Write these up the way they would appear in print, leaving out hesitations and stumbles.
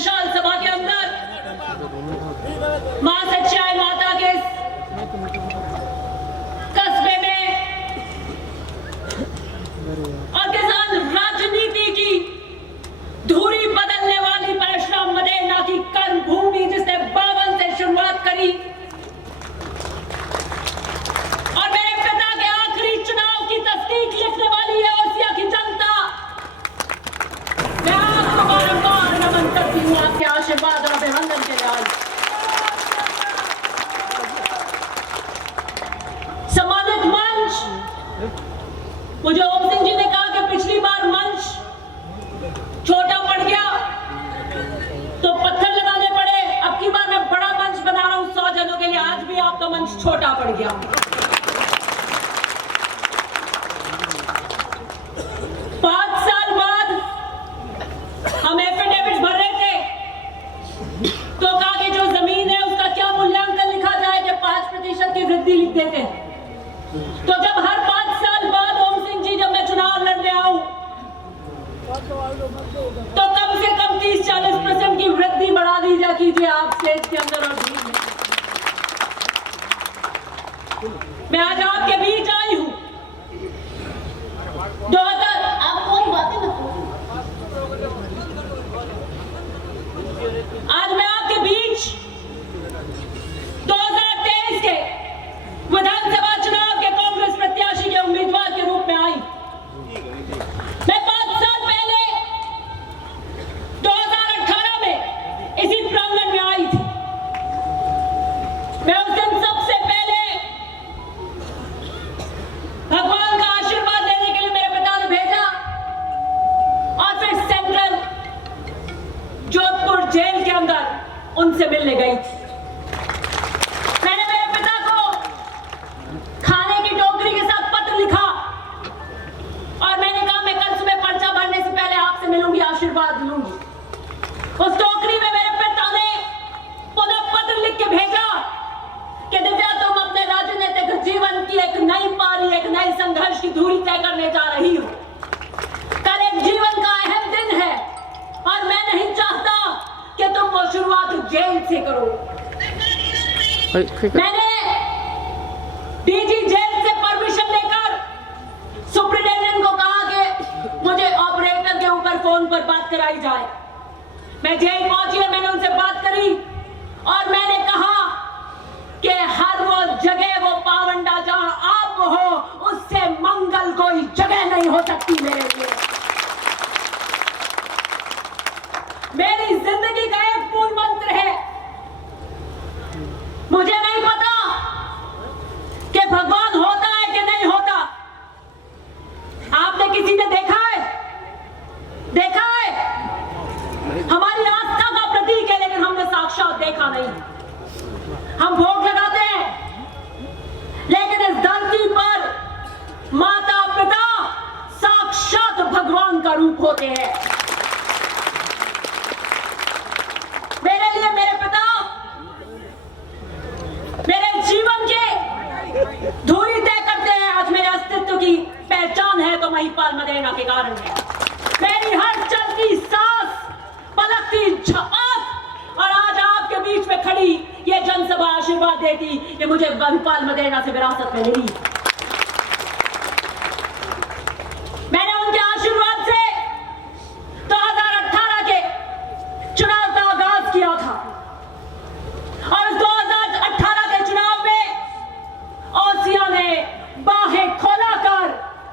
विशाल सभा के अंदर मां सच्चाई माता के कस्बे में और किसान राजनीति की धुरी बदलने वाली परशुराम मदेना की कर्म भूमि जिसने 52 से शुरुआत करी और मेरे पिता के आखिरी चुनाव की तस्दीक लिखने वाली है ओसिया की जनता। मैं आपको बारंबार नमन करती हूँ आपके आशीर्वाद और अभिनंदन के लिए। सम्मानित मंच, मुझे ओम सिंह जी ने कहा कि पिछली बार मंच छोटा पड़ गया तो पत्थर लगाने पड़े, अब की बार मैं बड़ा मंच बना रहा हूं 100 जनों के लिए। आज भी आपका मंच छोटा पड़ गया। 5 साल बाद हम एफिडेविट भर रहे थे तो कहा कि जो जमीन है उसका क्या मूल्यांकन लिखा जाए कि 5% की वृद्धि लिख देते। तो जब हर 5 साल बाद ओम सिंह जी जब मैं चुनाव लड़ने आऊं तो कम से कम 30-40% की वृद्धि बढ़ा दी जा कीजिए आप स्टेज के अंदर और भीड़ में। मैं आज आपके बीच आई हूं। 2000 आप कौन बातें मत करो। आज मैं आपके बीच 2023 के विधानसभा चुनाव के कांग्रेस प्रत्याशी के उम्मीदवार के रूप में आई। मैं 5 साल पहले 2018 में इसी प्रांगण में आई थी। मैं उस दिन सबसे पहले भगवान का आशीर्वाद लेने के लिए मेरे पिता ने भेजा और फिर सेंट्रल जोधपुर जेल के अंदर उनसे मिलने गई थी। मैंने मेरे पिता को खाने की टोकरी के साथ पत्र लिखा और मैंने कहा मैं कल सुबह पर्चा भरने से पहले आपसे मिलूंगी, आशीर्वाद लूंगी। उस टोकरी में मेरे पिता ने पुनः पत्र लिख के भेजा कि दिव्या तुम अपने राजनीतिक जीवन की एक नई पारी, एक नई संघर्ष की धुरी तय करने जा रही हो। कल एक जीवन का अहम दिन है और मैं नहीं चाहता कि तुम वो शुरुआत जेल से करो। मैंने डीजी जेल से परमिशन लेकर सुप्रिंटेंडेंट को कहा कि मुझे ऑपरेटर के ऊपर फोन पर बात कराई जाए। मैं जेल पहुंची और मैंने उनसे बात करी और मैंने कहा कि हर वो जगह, वो पावंडा जहां आप हो, उससे मंगल कोई जगह नहीं हो सकती मेरे लिए। मेरी जिंदगी का एक मूल मंत्र है। मुझे नहीं पता कि भगवान होता है कि नहीं होता। आपने किसी ने देखा है? देखा है? हमारी आस्था का प्रतीक है लेकिन हमने साक्षात देखा नहीं। हम भोग लगाते हैं लेकिन इस धरती पर माता पिता साक्षात भगवान का रूप होते हैं। मेरे लिए मेरे पिता मेरे जीवन के धुरी तय करते हैं। आज मेरे अस्तित्व की पहचान है तो महिपाल मदेना के कारण है। मेरी हर चलती सांस, पलकती झपक और आज आपके बीच में खड़ी ये जनसभा आशीर्वाद देती कि मुझे महिपाल मदेना से विरासत में मिली। मैंने उनके आशीर्वाद से 2018 के चुनाव का आगाज किया था और 2018 के चुनाव में ओसिया ने बाहें खोलाकर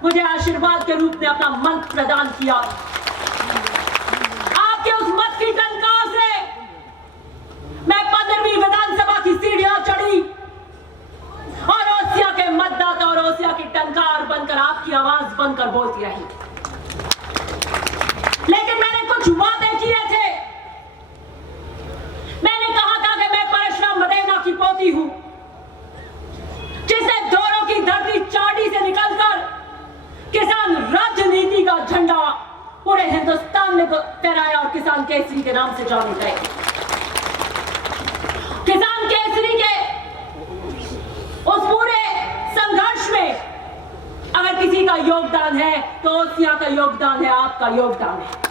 मुझे आशीर्वाद के रूप में अपना मत प्रदान किया। आपके उस मत की टंकार से मैं 15वीं विधानसभा की सीढ़ियां चढ़ी और ओसिया के मतदाता और ओसिया की टंकार बनकर, आपकी आवाज बनकर बोलती रही। लेकिन मैंने कुछ वादे किए थे। मैंने कहा था कि मैं परशुराम मदेना की पोती हूं जिसे दोरों की धरती चाटी से निकलकर किसान राजनीति का झंडा पूरे हिंदुस्तान में फहराया और किसान केसरी के नाम से जाने गए। किसान केसरी के उस पूरे संघर्ष में अगर किसी का योगदान है तो ओसिया का योगदान है, आपका योगदान है।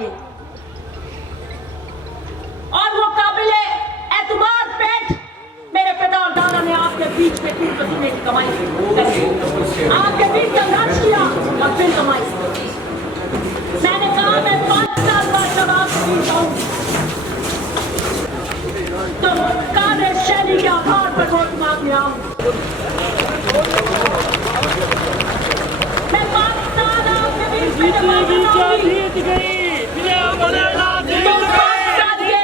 चाहिए और वो काबिले एतबार पेट मेरे पिता और दादा ने आपके बीच में खून पसीने की कमाई आपके बीच संघर्ष किया और फिर कमाई। मैंने कहा मैं 5 साल बाद जब आपके बीच आऊंगी तो काले शैली के आधार पर वोट मांगने आऊंगी। मैं 5 साल आपके बीच में जब आऊंगी तो 5 साल के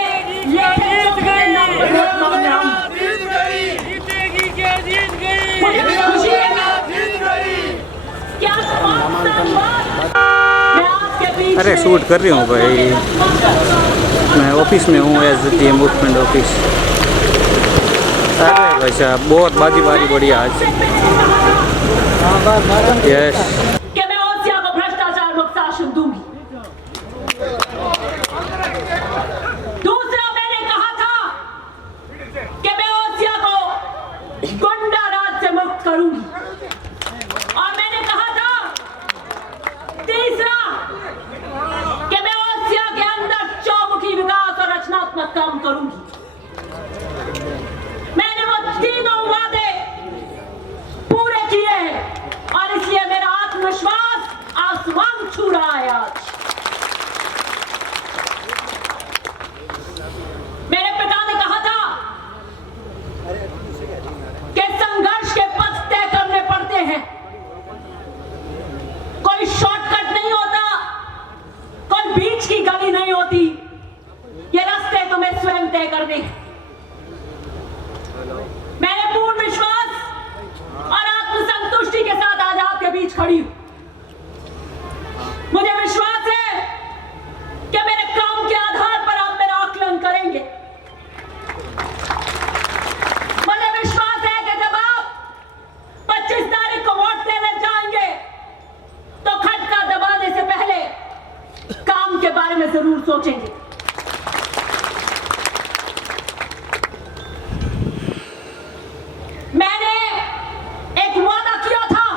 लेखे के नाम पर वोट मांगने आऊंगी। मुझे खुशी है क्या 5 साल बाद मैं आपके बीच अरे शूट कर रही हूँ भाई, मैं ऑफिस में हूँ एज डी मूवमेंट ऑफिस। अरे भाई साहब बहुत बाजी बढ़िया आज। यस कि मैं ओसिया को भ्रष्टाचार मुक्त शासन दूंगी। दूसरा मैंने कहा था कि मैं ओसिया को गुंडा राज से मुक्त करूंगी और मैंने कहा था तीसरा कि मैं ओसिया के अंदर चौमुखी विकास और रचनात्मक काम करूंगी। मैंने वो तीनों वादे पूरे किए हैं और इसलिए मेरा आत्मविश्वास आसमान छू रहा है आज। मेरे पिता ने कहा था कि संघर्ष के पथ तय करने पड़ते हैं, कोई शॉर्टकट नहीं होता, कोई बीच की गली नहीं होती, ये रास्ते तुम्हें स्वयं तय करने हैं। मैंने पूर्ण विश्वास और आत्मसंतुष्टि के साथ आज आपके बीच खड़ी हूं। मुझे विश्वास है कि मेरे काम के आधार पर आप मेरा आकलन करेंगे। मुझे विश्वास है कि जब आप 25 तारीख को वोट देने जाएंगे तो खटका दबाने से पहले काम के बारे में जरूर सोचेंगे। मैंने एक वादा किया था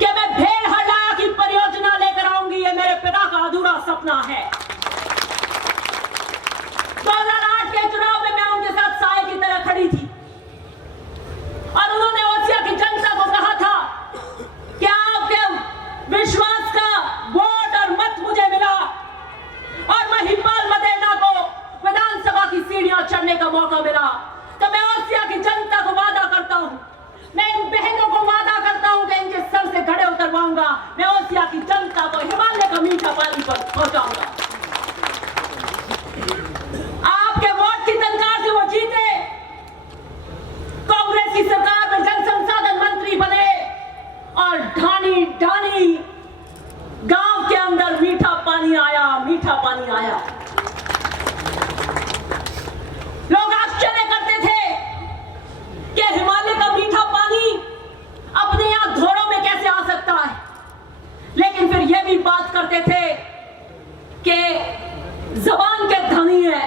कि मैं भेड़ हटाया की परियोजना लेकर आऊंगी, ये मेरे पिता का अधूरा सपना है। 2008 के चुनाव में मैं उनके साथ साए की तरह खड़ी थी और उन्होंने ओसिया की जनता को कहा था कि आपके विश्वास का वोट और मत मुझे मिला और महिपाल मदेना को विधानसभा की सीढ़ियां चढ़ने का मौका मिला। तो मैं ओसिया की जनता को वादा करता हूं, मैं इन बहनों को वादा करता हूं कि इनके सर से घड़े उतरवाऊंगा। मैं ओसिया की जनता को हिमालय का मीठा पानी पर पहुंचाऊंगा। आपके वोट की टंकार से वो जीते, कांग्रेस की सरकार में जल संसाधन मंत्री बने और ढानी ढानी गांव के अंदर मीठा पानी आया, मीठा पानी आया। लोग आश्चर्य करते थे कि हिमालय का मीठा पानी अपने यहां धोरों में कैसे आ सकता है, लेकिन फिर यह भी बात करते थे कि जबान के धनी है,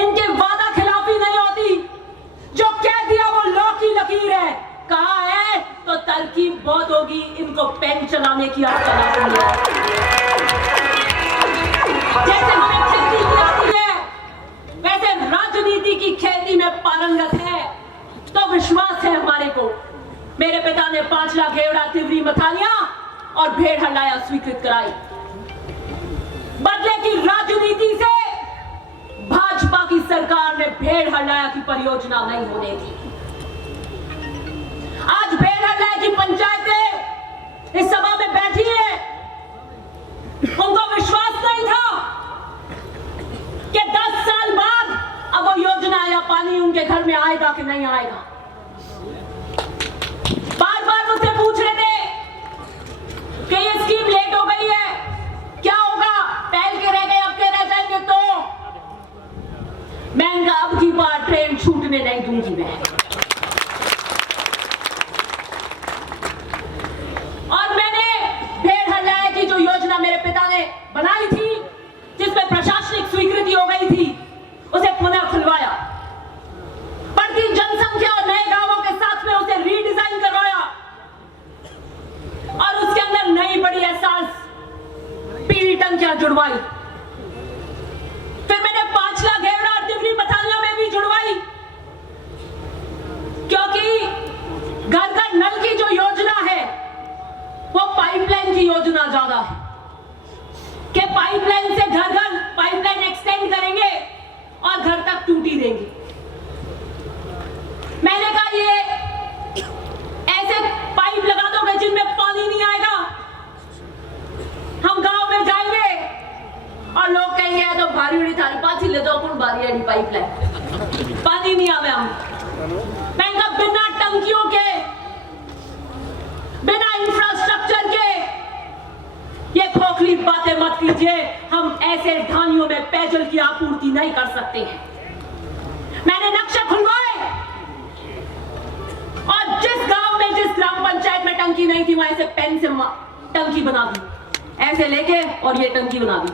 इनके वादा खिलाफी नहीं होती, जो कह दिया वो लौ की लकीर है, कहा है तो तरकीब बहुत होगी, इनको पेन चलाने की आदत है। जैसे हमें खेती की आती है वैसे राजनीति की खेती में पारंगत है, तो विश्वास है हमारे को। मेरे पिता ने 5 लाख घेवड़ा तिवरी मथानिया और भेड़ हलाया स्वीकृत कराई। बदले की राजनीति से भाजपा की सरकार ने भेड़ हलाया की परियोजना नहीं होने दी। आज भेड़ हलाया की पंचायतें इस सभा में बैठी है, उनको विश्वास नहीं था कि 10 साल बाद अब वो योजना या पानी उनके घर में आएगा कि नहीं आएगा। बार बार मुझसे पूछ रहे थे कि ये स्कीम लेट हो गई है, क्या होगा, पहल के रह गए अब के रह जाएंगे। तो मैं इनका अब की बार ट्रेन छूटने नहीं दूंगी। मैं और मैंने भेड़ हलाया की जो योजना मेरे पिता ने बनाई थी, जिसमें प्रशासनिक स्वीकृति हो गई थी, उसे पुनः खुलवाया। बढ़ती जनसंख्या और टंकियां जुड़वाई। फिर मैंने 5 लाख घेवड़ा और तिवरी बथानिया में भी जुड़वाई, क्योंकि घर घर नल की जो योजना है वो पाइपलाइन की योजना ज्यादा है कि पाइपलाइन से घर घर पाइपलाइन एक्सटेंड करेंगे और घर तक टूटी देंगे। मैंने कहा ये ऐसे पाइप लगा दोगे जिनमें पानी नहीं आएगा, हम गांव में जाएंगे और लोग कहेंगे तो भारी उड़ी थारी पाची ले दो कौन भारी अड़ी पाइपलाइन, पानी नहीं आवे हम। मैं कहा बिना टंकियों के, बिना इंफ्रास्ट्रक्चर के ये खोखली बातें मत कीजिए। हम ऐसे ढानियों में पेयजल की आपूर्ति नहीं कर सकते हैं। मैंने नक्शे खुलवाए और जिस गांव में, जिस ग्राम पंचायत में टंकी नहीं थी वहां से पेन से टंकी बना दी, ऐसे लेके और ये टंकी बना दी,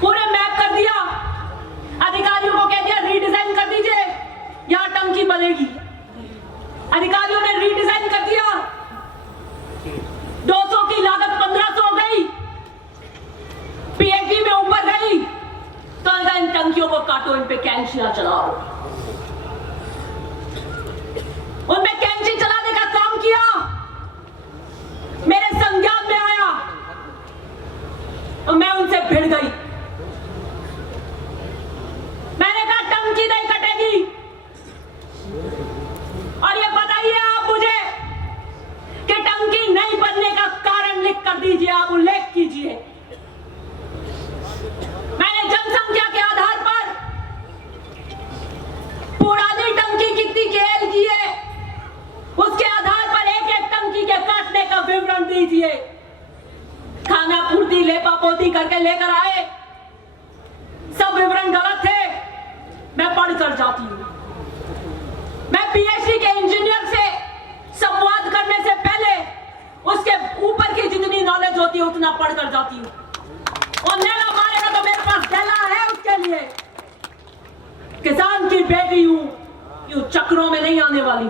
पूरे मैप कर दिया। अधिकारियों को कह दिया रीडिजाइन कर दीजिए, यहां टंकी बनेगी। अधिकारियों ने रीडिजाइन कर दिया, 200 की लागत 1500 हो गई, पीएचडी में ऊपर गई, तो इन टंकियों को काटो, इन पे कैंचियां चलाओ। उनमें कैंची चलाने का काम किया, मेरे संज्ञान में आया और मैं उनसे भिड़ गई। मैंने कहा टंकी नहीं कटेगी, और ये बताइए आप मुझे कि टंकी नहीं बनने का कारण लिख कर दीजिए, आप उल्लेख कीजिए। मैंने जनसंख्या के आधार पर पुरानी टंकी कितनी केएल की है उसके आधार पर एक एक टंकी के काटने का विवरण दीजिए। खाना पूर्ति लेपापोती करके लेकर आए, सब विवरण गलत थे। मैं पढ़कर जाती हूं। मैं पीएचडी के इंजीनियर से संवाद करने से पहले उसके ऊपर की जितनी नॉलेज होती है उतना पढ़कर जाती हूं। और नेला मारेगा तो मेरे पास डेला है उसके लिए। किसान की बेटी हूं, यूं चक्रों में नहीं आने वाली।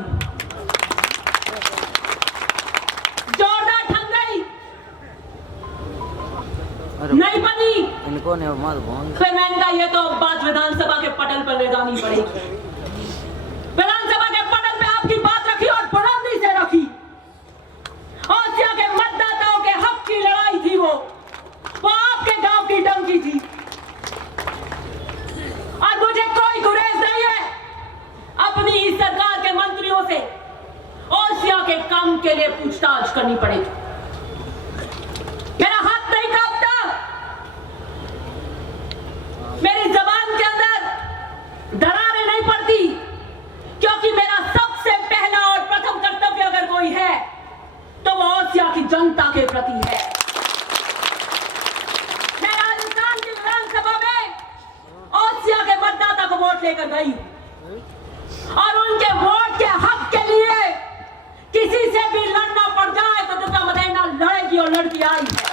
जोरदार ठन गई, नहीं बनी। इनको ने फिर मैंने कहा ये तो बात विधानसभा के पटल पर ले जानी पड़ेगी। विधानसभा के पटल पे आपकी बात रखी और बुलंदी से रखी। ओसिया के मतदाताओं के हक की लड़ाई थी, वो आपके गांव की टंकी थी। और मुझे कोई गुरेज नहीं है अपनी इस सरकार के मंत्रियों से ओसिया के काम के लिए पूछताछ करनी पड़ेगी। मेरा हाथ नहीं कांपता, मेरी जबान के अंदर दरारें नहीं पड़ती, क्योंकि मेरा सबसे पहला और प्रथम कर्तव्य अगर कोई है तो वो ओसिया की जनता के प्रति है। मैं राजस्थान की विधानसभा में ओसिया के मतदाता को वोट लेकर गई और उनके वोट के हक के लिए किसी से भी लड़ना पड़ जाए तो दुर्गा मदेना लड़ेगी और लड़की आई है।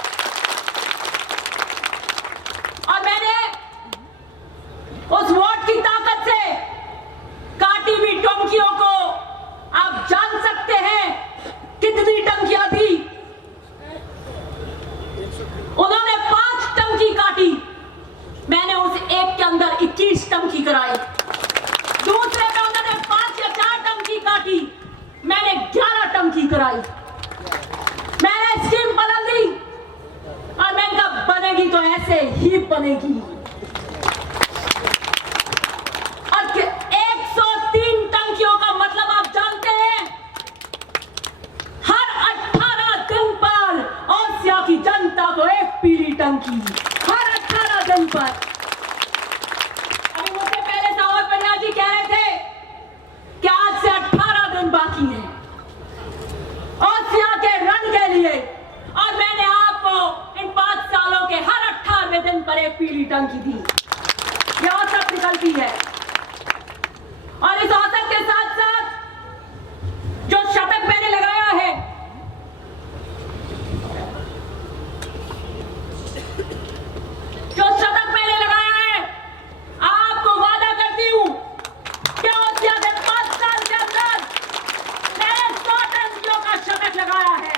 और मैंने उस वोट की ताकत से काटी हुई टंकियों को, आप जान सकते हैं कितनी टंकियां थी। उन्होंने 5 टंकी काटी, मैंने उस एक के अंदर 21 टंकी कराई। दूसरे में उन्होंने 5 या 4 टंकी काटी, मैंने 11 टंकी कराई। मैंने स्कीम बदल दी और मैंने कहा बनेगी तो ऐसे ही बनेगी। और 103 टंकियों का मतलब आप जानते हैं, हर 18 दिन पर ओसिया की जनता को एक पीली टंकी, हर 18 दिन पर। अभी मुझसे पहले सावर परिया जी कह रहे थे कि आज से 18 दिन बाकी है ओसिया के रण के लिए, और मैंने आपको इन 5 सालों के हर 18वें दिन पर एक पीली टंकी दी। ये औसत निकलती है। और इस औसत के साथ साथ जो शतक मैंने लगाया है, जो शतक मैंने लगाया है, आपको वादा करती हूं कि ओसिया के 5 साल के अंदर मैंने 100 टंकियों का शतक लगाया है।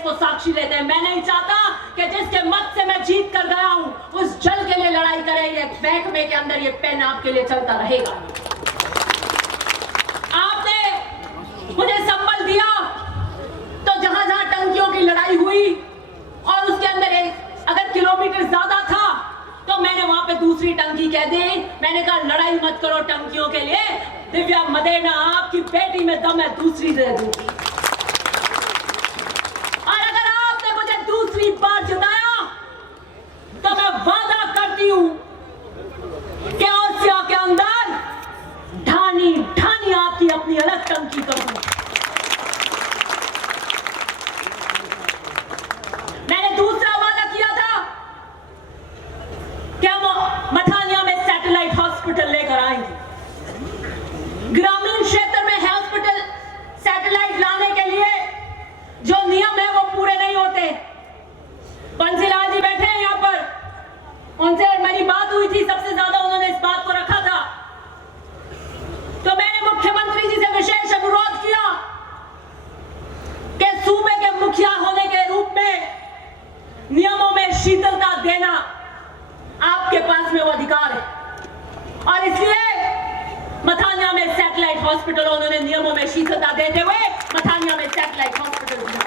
केस को साक्षी लेते हैं। मैं नहीं चाहता कि जिसके मत से मैं जीत कर गया हूं उस जल के लिए लड़ाई करें। ये महकमे के अंदर ये पेन आपके लिए चलता रहेगा। आपने मुझे संबल दिया तो जहां जहां टंकियों की लड़ाई हुई और उसके अंदर अगर किलोमीटर ज्यादा था तो मैंने वहां पे दूसरी टंकी कह दी। मैंने कहा लड़ाई मत करो टंकियों के लिए, दिव्या मदेना आपकी बेटी में दम है, दूसरी दे दूंगी। और अगर आपने मुझे दूसरी बार जिताया तो मैं वादा करती हूं कि ओसिया के अंदर ढानी ढानी आपकी अपनी अलग टंकी करूंगी। मैंने दूसरा वादा किया था कि हम मथानिया में सैटेलाइट हॉस्पिटल लेकर आएंगे। ग्रामीण क्षेत्र में हॉस्पिटल सैटेलाइट लाने के लिए जो नियम है वो पूरे नहीं होते। बंसीलाल जी बैठे हैं यहां पर, उनसे मेरी बात हुई थी, सबसे ज्यादा उन्होंने इस बात को रखा था। तो मैंने मुख्यमंत्री जी से विशेष अनुरोध किया कि सूबे के मुखिया होने के रूप में नियमों में शीतलता देना आपके पास में वो अधिकार है, और इसलिए मथानिया में सैटेलाइट हॉस्पिटल उन्होंने नियमों में शीतलता देते हुए मथानिया में सैटेलाइट हॉस्पिटल दिया।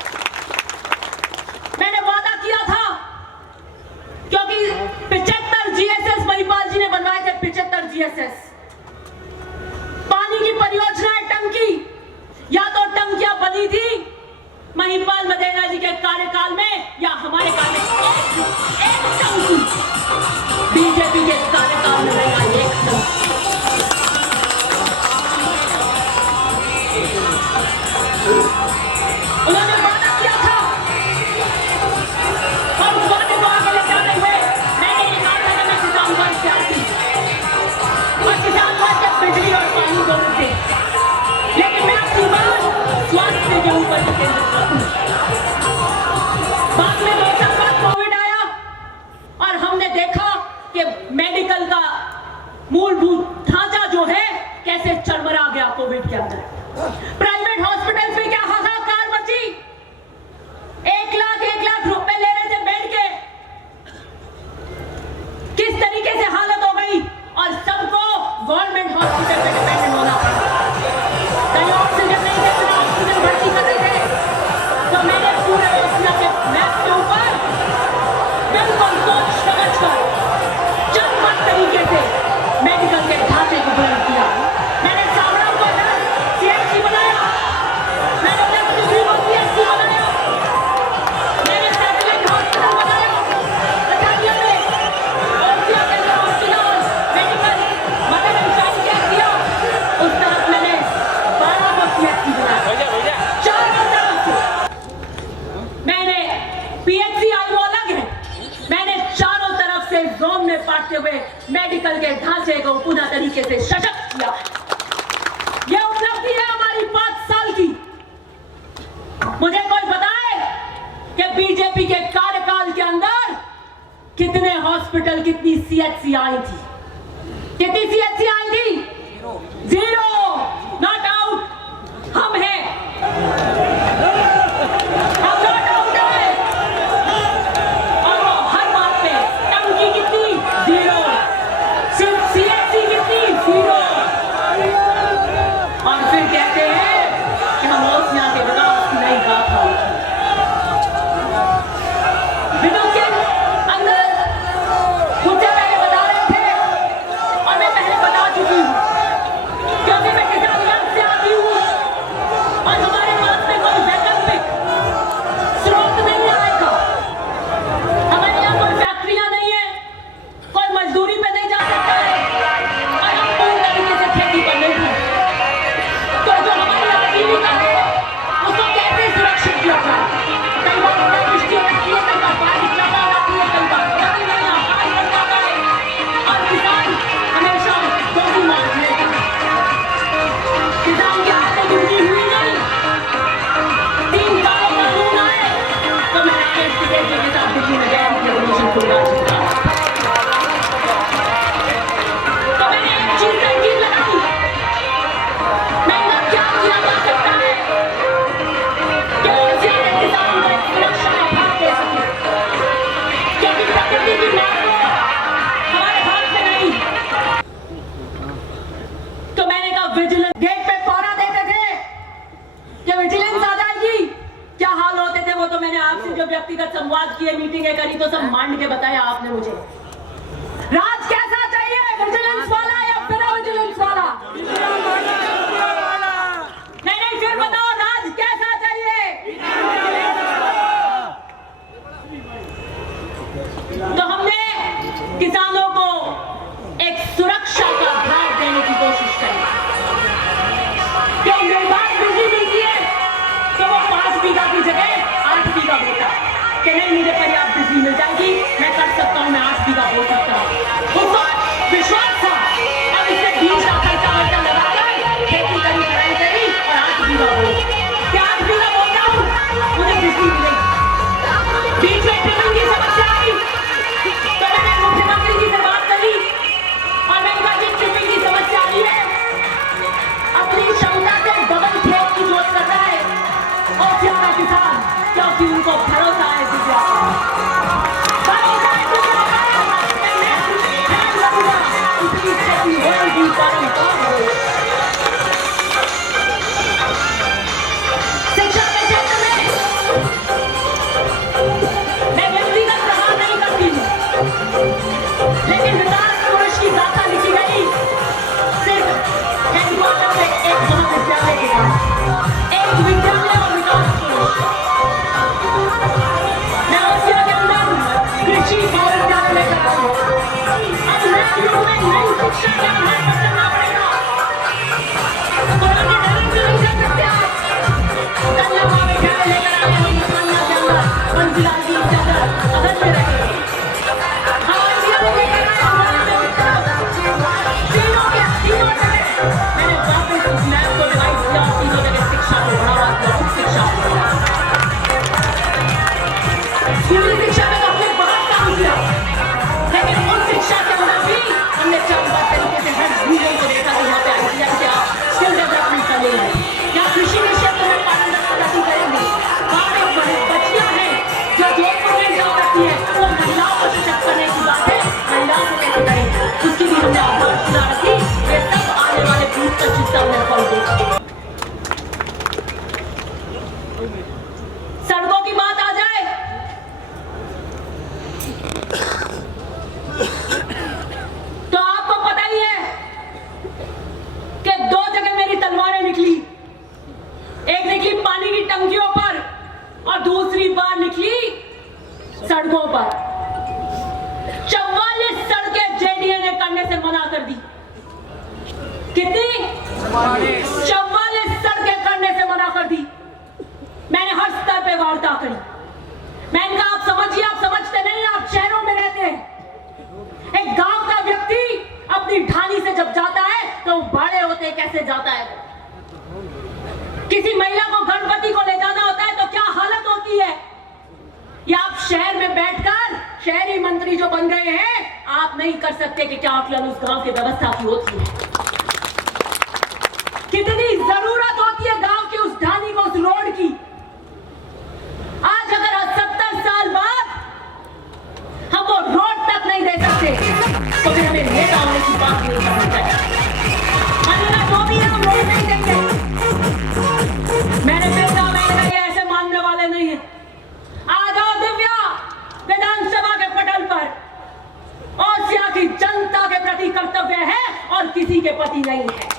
मैंने वादा किया था क्योंकि 75 जीएसएस महिपाल जी ने बनवाए थे, 75 जीएसएस पानी की परियोजना है। टंकी या तो टंकियां बनी थी महिपाल मदेना जी के कार्यकाल में या हमारे काल में एक टंकी बीजेपी के कार्यकाल में रहेगा, एक टंकी। उन्होंने वादा किया था और उस वादे को आगे ले जाते हुए मैंने ये कहा था कि मैं किसान वर्ग से आती और किसान वर्ग से बिजली और पानी दोनों से, लेकिन मैं अपनी बात स्वास्थ्य के ऊपर केंद्रित करूंगी। बाद में 2 साल बाद कोविड आया और हमने देखा कि मेडिकल का मूलभूत ढांचा जो है कैसे चरमरा गया कोविड के अंदर। प्राइवेट हॉस्पिटल्स में क्या हाहाकार मची, 1 लाख रुपए ले रहे थे बेड के, किस तरीके से हालत हो गई और सबको गवर्नमेंट हॉस्पिटल पे डिपेंडेंट होना पड़ा। कहीं ऑक्सीजन नहीं थे तो ऑक्सीजन भर्ती करते थे। तो मैंने पूरे ओसिया के मैप के ऊपर बिल्कुल सोच समझ कर चरणबद्ध तरीके से मेडिकल के ढांचे को बुलंद किया। मैंने सावड़ा को सीएचसी बनाया, मैंने सीएचसी बनाया, मैंने सैटेलाइट हॉस्पिटल बनाया मथानिया में, ओसिया के अंदर hospital medical mother and child care दिया। उस तरफ मैंने 12 को सीएचसी बनाया, चारों तरफ से मैंने पीएचसी आई वो अलग है, मैंने चारों तरफ से जोन में बांटते हुए मेडिकल के ढांचे को पूर्ण तरीके से सशक्त किया। यह उपलब्धि है हमारी 5 साल की। मुझे कोई बताए कि बीजेपी के कार्यकाल के अंदर कितने हॉस्पिटल, कितनी सीएचसी आई थी? कितनी सीएचसी आई थी? 0, नॉट आउट। हम हैं, हम नॉट आउट है। और वो हर बात पे टंकी कितनी? 0, सिर्फ सीएचसी कितनी? 0। और फिर कहते हैं कि हम ओसिया के विकास की नई गाथा लिखी। विद्युत के अंदर मुझसे पहले बता रहे थे और मैं पहले बता चुकी हूं कि मैंने आपसे जो व्यक्तिगत संवाद किए, मीटिंगें करी, तो सब मांड के बताया आपने मुझे। राज कैसा चाहिए, विजिलेंस वाला या बिना विजिलेंस वाला? नहीं, फिर बताओ, राज कैसा चाहिए? तो हमने किसानों को एक सुरक्षा का भाव देने की कोशिश करी। क्यों निर्बाध बिजली मिलती है तो वो 5 बीघा की जगह 8 बीघा बोता कि नहीं, मुझे पर्याप्त बिजली मिल जाएगी, मैं कर सकता हूं, मैं 8 बीघा बो सकता हूं। उसको विश्वास था। अब इससे 20 का खर्चा लगाकर खेती करी, कढ़ाई करी और 8 बीघा बो। क्या 8 बीघा बोता हूं, मुझे बिजली मिलेगी। बीच में ट्रिपिंग की समस्या आई तो मैंने मुख्यमंत्री जी से बात करी और मैंने कहा कि ट्रिपिंग की समस्या आई है, अपनी क्षमता से डबल खेत की जोत कर रहा है और ज्यादा किसान, क्योंकि उनको भरोसा है दिव्या शिक्षा के क्षेत्र में मैं व्यक्तिगत प्रहार नहीं करती हूँ, लेकिन विकास पुरुष की गाथा लिखी गई सिर्फ हेडक्वार्टर में एक महाविद्यालय के साथ, एक विद्यालय और विकास पुरुष। मैं ओसिया के अंदर कृषि महाविद्यालय लेकर रहा हूँ। अब नए युग में नई शिक्षा का महत्व करना पड़ेगा। पुराने डायरेक्टर नहीं कर सकते आप। कन्या महाविद्यालय लेकर आए हम कन्या के अंदर बंसीलाल जी के अंदर अगर में रहे मैंने वापस उस लैब को डिवाइड किया और 3 जगह शिक्षा को बढ़ावा दिया, उच्च शिक्षा को। स्कूली शिक्षा में हमने बहुत काम किया, लेकिन उच्च शिक्षा के अंदर भी हमने चरणबद्ध तरीके से हर डिवीजन को देखा कि यहाँ पे आईटीआई क्या स्किल डेवलपमेंट का ले है, या कृषि के क्षेत्र में पारंगत करेंगे। बाहर बड़े बच्चियां हैं जो जोधपुर में जॉब करती है, वो महिलाओं को सशक्त करने की बात है, महिलाओं को कैसे करें उसकी भी हमने आधारशिला रखी। ये सब आने वाले बूथ तक हिस्सा में फल देगी। सड़कों की बात आ जाए तो आपको पता ही है कि 2 जगह मेरी तलवारें निकली। एक निकली पानी की टंकियों पर और दूसरी बार निकली सड़कों पर। 44 सड़कें जेडीए ने करने से मना कर दी। कितनी? 44 सड़कें करने से मना कर दी। मैंने हर स्तर पे वार्ता करी। मैंने कहा आप समझिए, आप समझते नहीं, आप शहरों में रहते हैं। एक गांव का व्यक्ति अपनी ढानी से जब जाता है तो बड़े होते कैसे जाता है। किसी महिला को गणपति को ले जाना होता है तो क्या हालत होती है। या आप शहर में बैठकर शहरी मंत्री जो बन गए हैं, आप नहीं कर सकते कि क्या आकलन उस गांव की व्यवस्था की होती है। कितनी जरूरत होती है गांव की उस ढानी को, उस रोड की। आज अगर 70 साल बाद हम वो रोड तक नहीं दे सकते तो फिर हमें नेता होने की बात नहीं करनी चाहिए। अन्यथा जो भी है हम रोड नहीं देंगे। मैंने फिर कहा, मैंने कहा ये ऐसे मानने वाले नहीं है। आ जाओ दिव्या विधानसभा के पटल पर। ओसिया की जनता के प्रति कर्तव्य है और किसी के प्रति नहीं है।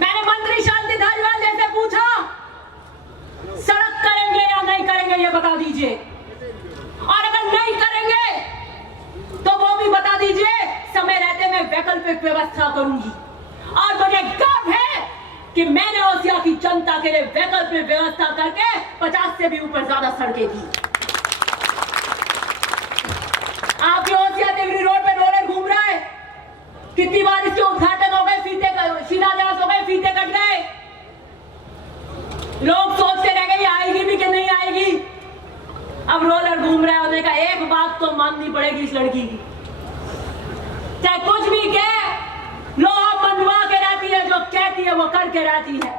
मैंने मंत्री शांति धारीवाल जैसे पूछा, सड़क करेंगे या नहीं करेंगे ये बता दीजिए, और अगर नहीं करेंगे तो वो भी बता दीजिए। समय रहते मैं वैकल्पिक व्यवस्था करूंगी। और मुझे गर्व है कि मैंने ओसिया की जनता के लिए वैकल्पिक व्यवस्था करके 50 से भी ऊपर ज्यादा सड़कें दी। आपके ओसिया देवरी रोड पे रोलर घूम रहा है। कितनी बार इसके उद्घाटन हो गए, शिलान्यास हो गए, फीते कट गए। लोग सोचते रह गए आएगी भी कि नहीं आएगी। अब रोलर घूम रहा है। उन्होंने कहा एक बात तो माननी पड़ेगी इस लड़की की, चाहे कुछ भी कहे, लोहा मनवा के रहती है, जो कहती है वो करके रहती है।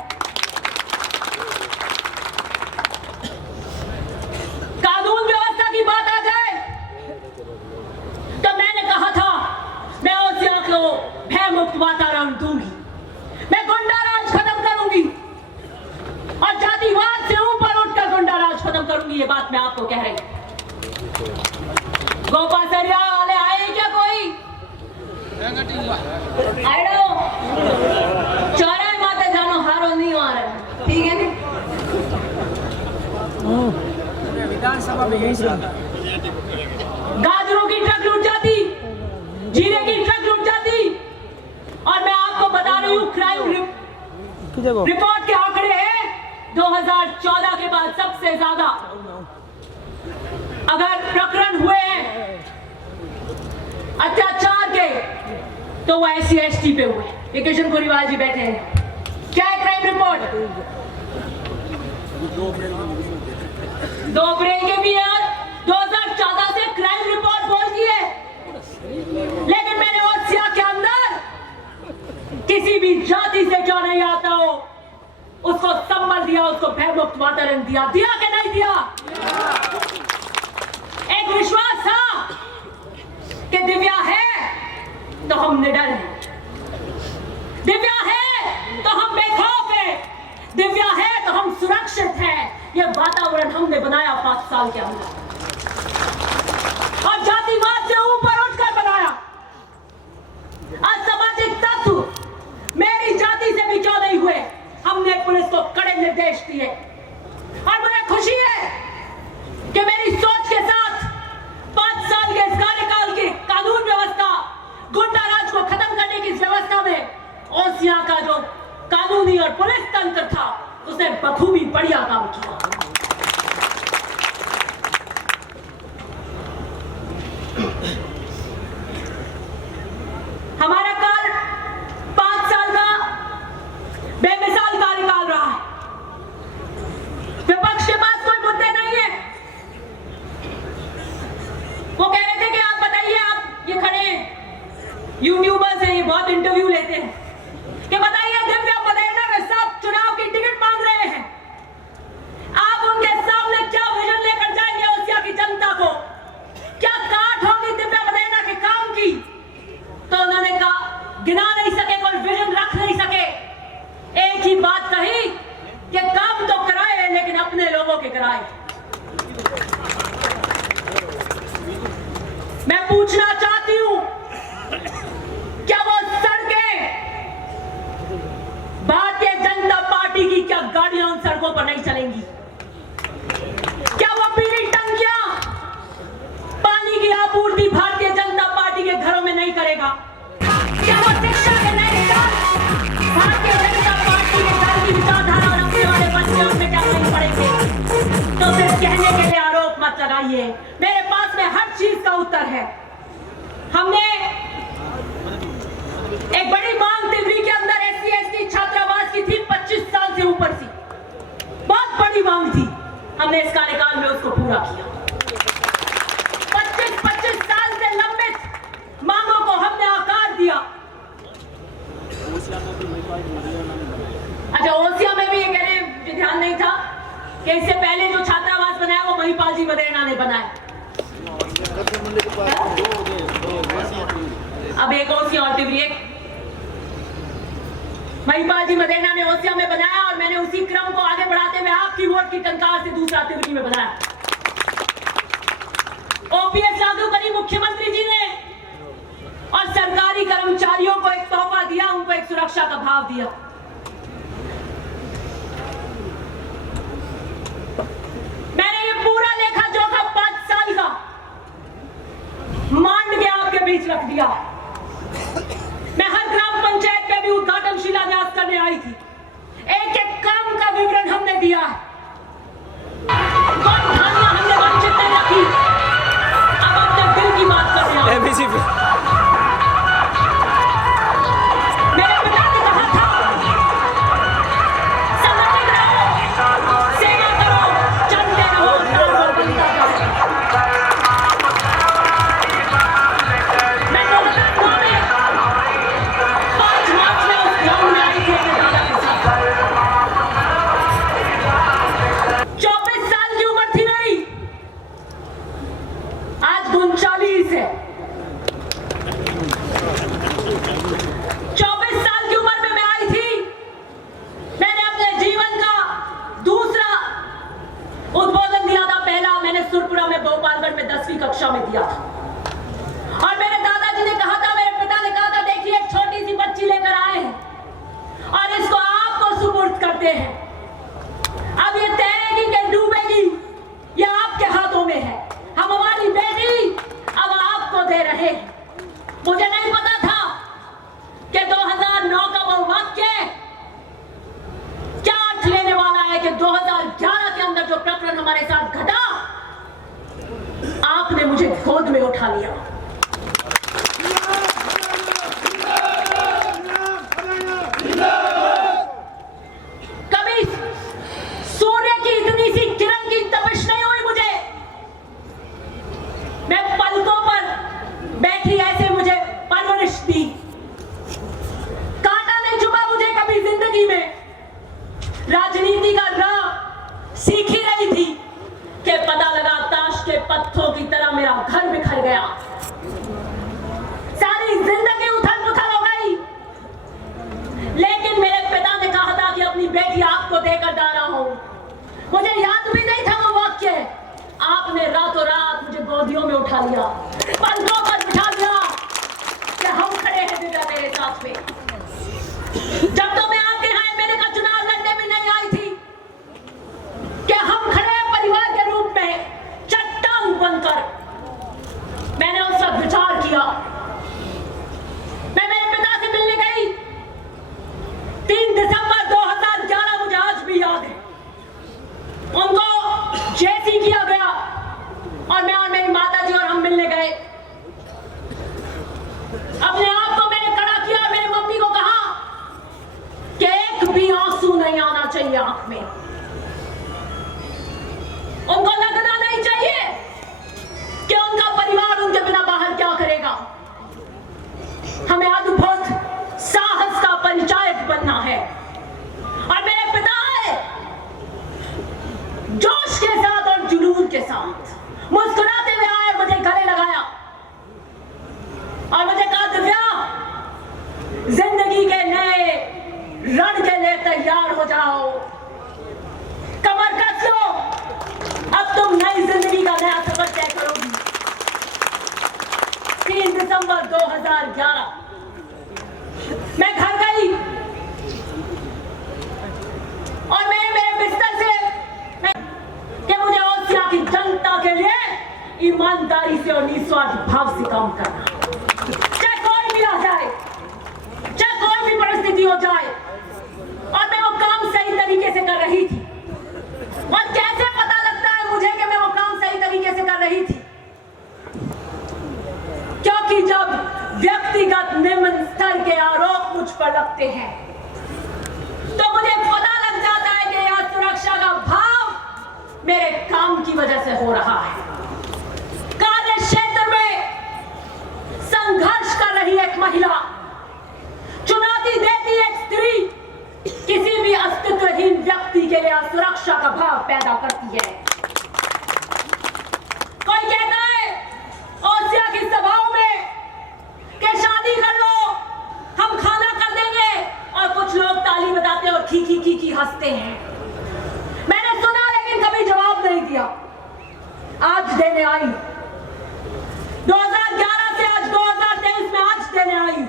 कानून व्यवस्था की बात आ जाए तो मैंने कहा था मैं ओसिया को भय मुक्त वातावरण दूंगी, मैं गुंडा राज खत्म करूंगी और जातिवाद से ऊपर उठ ये बात मैं आपको कह रही हूं। गोपासरिया वाले आए क्या कोई? आइडो चौराहे माते जानो हारो नहीं आ रहे, ठीक है? विधानसभा में यही चलता। गाजरों की ट्रक लूट जाती, जीरे की ट्रक लूट जाती, और मैं आपको बता रही हूँ क्राइम रिपोर्ट के आंकड़े हैं 2014 के बाद सबसे ज्यादा अगर प्रकरण हुए हैं अत्याचार के तो वो SC/ST पे हुए। किशन गोरीवाल जी बैठे हैं, क्या है क्राइम रिपोर्ट? 2 अप्रैल के भी है और 2014 से क्राइम रिपोर्ट बोलती है। लेकिन मैंने ओसिया के अंदर किसी भी जाति से जो नहीं आता हो उसको संबल दिया, उसको भयमुक्त वातावरण दिया कि नहीं दिया? एक विश्वास था कि दिव्या है तो हम निडर हैं, दिव्या है तो हम बेखौफ हैं, दिव्या है तो हम सुरक्षित हैं। यह वातावरण हमने बनाया 5 साल के अंदर, और जातिवाद से ऊपर उठकर बनाया। असामाजिक तत्व मेरी जाति से भी क्यों नहीं हुए, हमने पुलिस को कड़े निर्देश दिए। और मुझे खुशी है कि मेरी सोच के साथ 5 साल के इस कार्यकाल की कानून व्यवस्था, गुंडा राज को खत्म करने की इस व्यवस्था में ओसिया का जो कानूनी और पुलिस तंत्र था उसने बखूबी बढ़िया काम किया। हमारा काल 5 साल का बेमिसाल कार्यकाल रहा है। विपक्ष के पास कोई मुद्दे नहीं है। वो कह रहे थे कि आप बताइए, आप ये खड़े यूट्यूबर्स हैं, ये बहुत इंटरव्यू लेते हैं, कि बताइए दिव्या मदेरणा में सब चुनाव की टिकट मांग रहे हैं, आप उनके सामने क्या विजन लेकर जाएंगे ओसिया की जनता को? क्या काट होगी दिव्या मदेरणा के काम की? तो उन्होंने कहा गिना नहीं सके, कोई विजन रख नहीं सके। एक ही बात कही कि काम तो कराए लेकिन अपने लोगों के कराए। मैं पूछना चाहती हूं, क्या वो सड़कें भारतीय जनता पार्टी की, क्या गाड़ियां उन सड़कों पर नहीं चलेंगी? क्या वो पीली टंकियां पानी की आपूर्ति भारतीय जनता पार्टी के घरों में नहीं करेगा? क्या वो शिक्षा के नए विचार भारतीय जनता पार्टी के दल की विचारधारा और अपने वाले बच्चे उनमें क्या नहीं पड़ेंगे? तो सिर्फ कहने के लिए आरोप मत लगाइए, मेरे पास में हर चीज का उत्तर है। हमने एक बड़ी मांग तिवरी के अंदर SC/ST छात्रावास की थी, 25 साल से ऊपर थी, बहुत बड़ी मांग थी। हमने इस कार्यकाल में उसको पूरा किया। 25 साल से लंबित मांगों को हमने आकार दिया। अच्छा, ओसिया में भी ये कह रहे हैं, ध्यान नहीं था कि इससे पहले जो छात्रावास बनाया वो महिपाल जी मदेरणा ने बनाया। अब एक ओसिया और तिवरी, एक महिपाल जी मदेरणा ने ओसिया में बनाया और मैंने उसी क्रम को आगे बढ़ाते हुए आपकी वोट की टंकार से दूसरा तिवरी में बनाया। OPS लागू करी मुख्यमंत्री जी ने और सरकारी कर्मचारियों को एक तोहफा दिया, उनको एक सुरक्षा का भाव दिया। मैंने ये पूरा लेखा जोखा 5 साल का मांड के आपके बीच रख दिया। मैं हर ग्राम पंचायत पे भी उद्घाटन शिलान्यास करने आई थी, एक एक काम का विवरण हमने दिया। कौन खानियां हमने वंचित नहीं रखी। अब अपने दिल की बात कर रहे हैं। मेरे पिता ने कहा था समर्पित रहो, सेवा करो, चलते रहो, नाम बनता जाओ। मैं 2009 में 5 मार्च में उस ग्राउंड में आई थी अपने दादा के साथ। मैं भोपालगढ़ में 10वीं कक्षा में दिया था। और मेरे दादाजी ने कहा था, मेरे पिता ने कहा था, देखिए एक छोटी सी बच्ची लेकर आए हैं और इसको आपको सुपुर्द करते हैं। अब ये तैरेगी कि डूबेगी ये आपके हाथों में है। हम हमारी बेटी अब आपको दे रहे हैं। मुझे नहीं पता था कि 2009 का वो वाक्य क्या अर्थ लेने वाला है कि 2011 के अंदर जो प्रकरण हमारे साथ घटा, आपने मुझे गोद में उठा लिया। कभी सूर्य की इतनी सी किरण की तपिश नहीं हुई मुझे। मैं पलकों पर बैठी ऐसे मुझे परवरिश दी। कांटा नहीं चुभा मुझे कभी जिंदगी में। राजनीति का राह सीख ही रही थी कि पता लगा ताश के पत्थरों की तरह मेरा घर बिखर गया। सारी जिंदगी उथल पुथल हो गई। लेकिन मेरे पिता ने कहा था कि अपनी बेटी आपको देकर जा रहा हूं। मुझे याद भी नहीं था वो वाक्य। आपने रातों रात मुझे गोदियों में उठा लिया, पलकों पर बिठा दिया कि हम खड़े हैं दिव्या तेरे साथ में। जब तो मैं आपके यहाँ एमएलए का चुनाव लड़ने में नहीं आई थी कि हम खड़े हैं परिवार के रूप में चट्टान बनकर। मैंने उस वक्त विचार किया। मैं मेरे पिता से मिलने गई 3 दिसंबर 2011, मुझे आज भी याद है। उनको जैसी किया गया और मैं और मेरी माताजी और हम मिलने गए। अपने आप को मैंने खड़ा किया और मेरी मम्मी को कहा कि एक भी आंसू नहीं आना चाहिए आंख में। उनको लगना नहीं चाहिए कि उनका परिवार उनके बिना बाहर क्या करेगा। हमें अद्भुत साहस का परिचायक बनना है। और मेरे पिता है जोश के साथ और जुनून के साथ मुस्कुराते हुए आए, मुझे गले लगाया और मुझे कहा, दिव्या जिंदगी के नए रण के लिए तैयार हो जाओ, कमर कस लो, अब तुम नई जिंदगी का नया सफर तय करोगी। 3 दिसंबर 2011 मैं घर गई और मैं मेरे बिस्तर से कि मुझे ओसिया की जनता के लिए ईमानदारी से और निस्वार्थ भाव से काम करना, चाहे कोई भी आ जाए, चाहे कोई भी परिस्थिति हो जाए। और मैं वो काम सही तरीके से कर रही थी। और कैसे पता लगता है मुझे कि मैं वो काम सही तरीके से कर रही थी? क्योंकि जब व्यक्तिगत निम्न स्तर के आरोप मुझ पर लगते हैं तो मुझे पता लग जाता है कि यह सुरक्षा का भाव मेरे काम की वजह से हो रहा है। कार्य क्षेत्र में संघर्ष कर रही एक महिला, चुनौती देती एक स्त्री किसी भी अस्तित्वहीन व्यक्ति के लिए सुरक्षा का भाव पैदा करती है। कोई कहता है ओसिया की सभाओं में कि शादी कर लो, हम खाना कर देंगे, और कुछ लोग ताली बजाते और खी हंसते हैं। मैंने सुना लेकिन कभी जवाब नहीं दिया। आज देने आई, 2011 से आज 2023 में आज देने आई।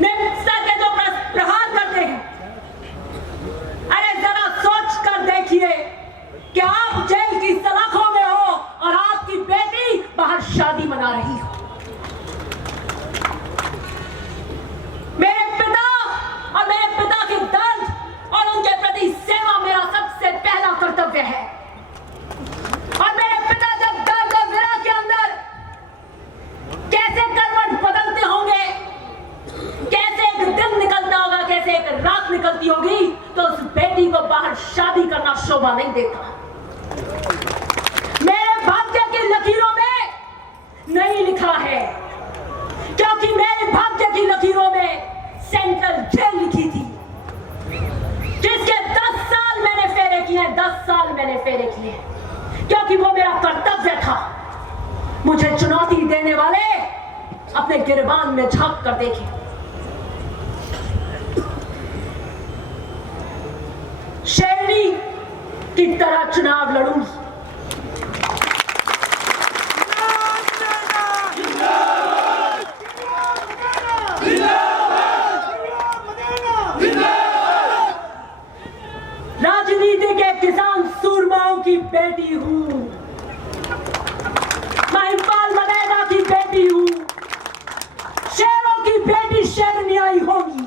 निम्न के जो प्रहार करते हैं, अरे जरा सोच कर देखिए कि आप जेल की सलाखों में हो और आपकी बेटी बाहर शादी मना रही हो। मेरे पिता और मेरे पिता के दर्द और उनके प्रति सेवा मेरा सबसे पहला कर्तव्य है। और मेरे पिता जब दर्द और विरह के अंदर कैसे करवट बदलते होंगे, कैसे एक दिन निकलता होगा, कैसे एक रात निकलती होगी, तो उस बेटी को बाहर शादी करना शोभा नहीं देता। मेरे भाग्य की लकीरों में नहीं लिखा है, क्योंकि मेरे भाग्य की लकीरों में सेंट्रल जेल लिखी थी, जिसके 10 साल मैंने फेरे किए, 10 साल मैंने फेरे किए, क्योंकि वो मेरा कर्तव्य था। मुझे चुनौती देने वाले अपने गिरबान में झांक कर देखें। शेरनी की तरह चुनाव लड़ूंगी, राजनीति के किसान सूरमाओं की बेटी हूं। मैं इकबाल मलेगा की बेटी हूं। शेरों की बेटी शेरनी आई होगी।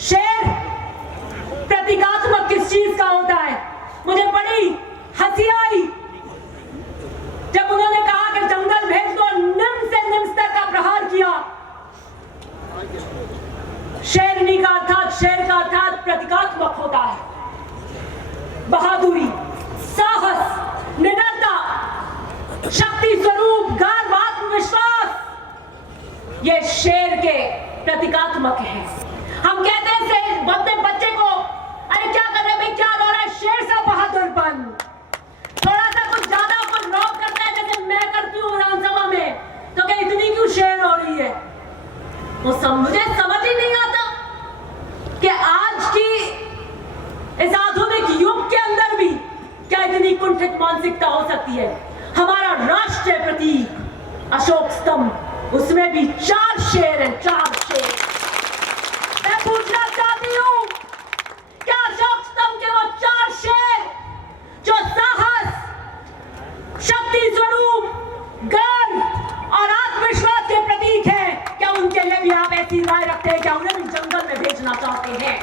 शेर प्रतीकात्मक किस चीज का होता है? मुझे बड़ी हंसी आई जब उन्होंने कहा कि जंगल भेज दो, निम्न से निम्न स्तर का प्रहार किया। शेरनी का अर्थात, शेर का अर्थात प्रतीकात्मक होता है। बहादुरी, साहस, निडरता, शक्ति स्वरूप, गर्व, आत्मविश्वास, ये शेर के प्रतीकात्मक है। हम कहते हैं अपने बच्चे को, अरे क्या कर रहे भाई, क्या हो रहा है? शेर सा बहादुरपन। थोड़ा सा कुछ ज्यादा कुछ रॉक करता है, जैसे मैं करती हूँ विधानसभा में, तो क्या इतनी क्यों शेर हो रही है? मुझे समझ ही नहीं आता कि आज की इस आधुनिक युग के अंदर भी क्या इतनी कुंठित मानसिकता हो सकती है। हमारा राष्ट्रीय प्रतीक अशोक स्तंभ, उसमें भी 4 शेर हैं, 4 शेर। मैं पूछना चाहती हूं, क्या अशोक स्तंभ के वो 4 शेर जो साहस, शक्ति स्वरूप, गर्व और आत्मविश्वास के प्रतीक हैं, क्या उनके लिए भी आप ऐसी राय रखते हैं? क्या उन्हें भी जंगल में भेजना चाहते हैं?